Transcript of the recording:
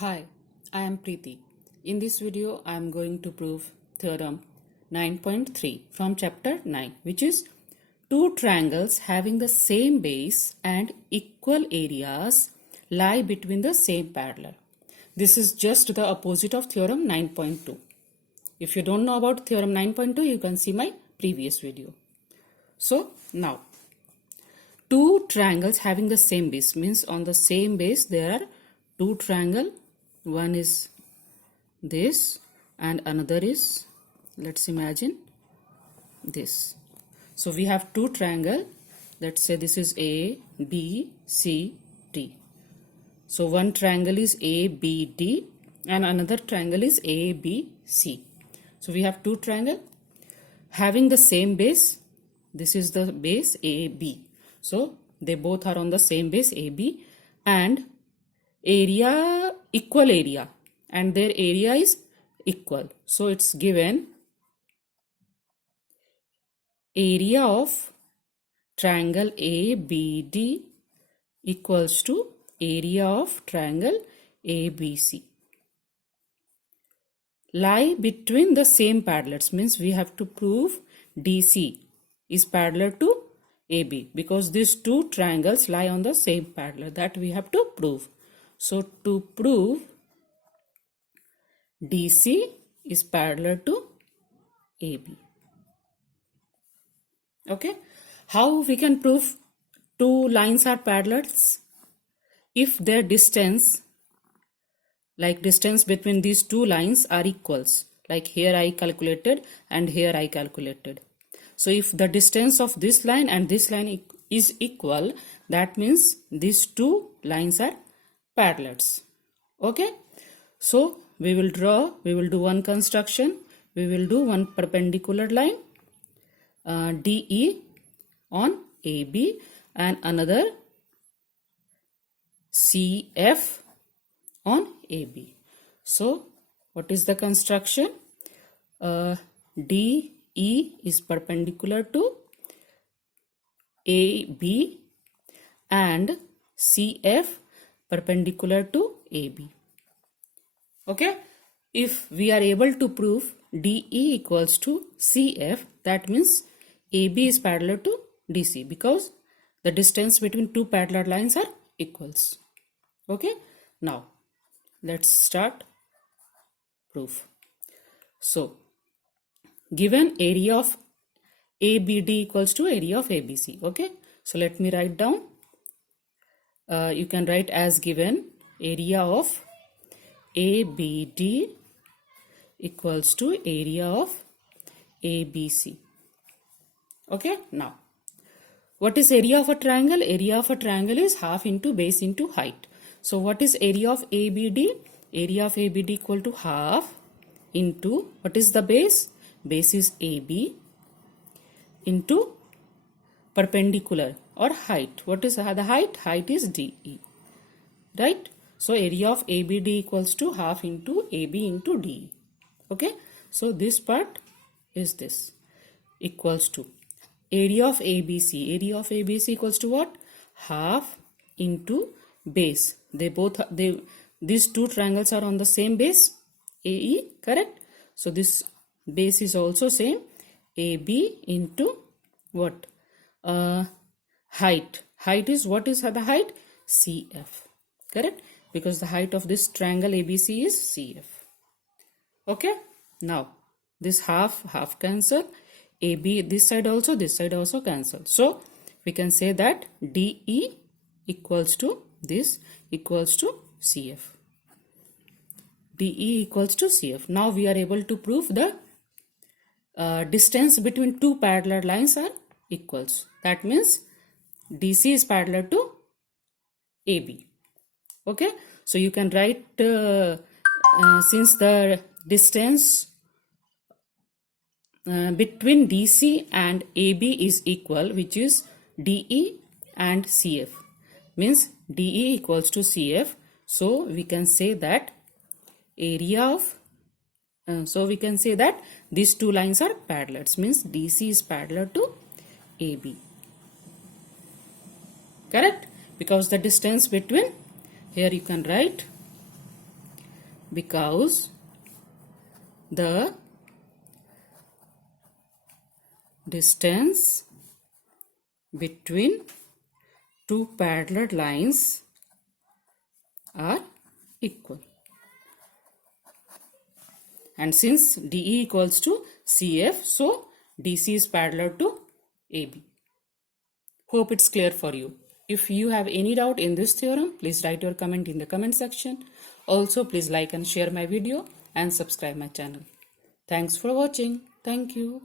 Hi, I am Preeti. In this video, I am going to prove theorem 9.3 from chapter 9, which is two triangles having the same base and equal areas lie between the same parallel. This is just the opposite of theorem 9.2. If you don't know about theorem 9.2, you can see my previous video. So now, two triangles having the same base means on the same base there are two triangles. One is this and another is, let's imagine, this. So we have two triangles. Let's say this is A, B, C, D. So one triangle is A, B, D and another triangle is A, B, C. So we have two triangles having the same base. This is the base A, B. So they both are on the same base A, B, and equal area, and their area is equal. So it's given area of triangle ABD equals to area of triangle ABC. Lie between the same parallels means we have to prove DC is parallel to AB because these two triangles lie on the same parallel. That we have to prove. So to prove DC is parallel to AB. Okay. How we can prove two lines are parallels? If their distance, like distance between these two lines are equals. Like here I calculated and here I calculated. So if the distance of this line and this line is equal, that means these two lines are parallels. Okay, so we will do one construction. We will do one perpendicular line DE on AB and another CF on AB. So what is the construction? DE is perpendicular to AB and CF perpendicular to AB. Okay, if we are able to prove DE equals to CF, that means AB is parallel to DC because the distance between two parallel lines are equals. Okay, now let's start proof. So given area of ABD equals to area of ABC. Okay, so let me write down. You can write as given area of ABD equals to area of ABC. Okay, now what is area of a triangle? Area of a triangle is half into base into height. So what is area of ABD? Area of ABD equal to half into, what is the base? Base is AB into perpendicular or height. What is the height? Height is DE. Right? So area of ABD equals to half into AB into DE. Okay? So this part is this equals to area of ABC. Area of ABC equals to what? Half into base. These two triangles are on the same base AE, correct? So this base is also same AB into what? Height. Height is, what is the height? CF, correct? Because the height of this triangle ABC is CF. Okay, now this half cancel. AB this side also cancel. So we can say that DE equals to this equals to CF. DE equals to CF. Now we are able to prove the distance between two parallel lines are equals. That means DC is parallel to AB. Okay, so you can write since the distance between DC and AB is equal, which is DE and CF, means DE equals to CF. So we can say that area of these two lines are parallels, means DC is parallel to AB. Correct? Because the distance between, here you can write because the distance between two parallel lines are equal. And since DE equals to CF, so DC is parallel to AB. Hope it's clear for you. If you have any doubt in this theorem, please write your comment in the comment section. Also, please like and share my video and subscribe my channel. Thanks for watching. Thank you.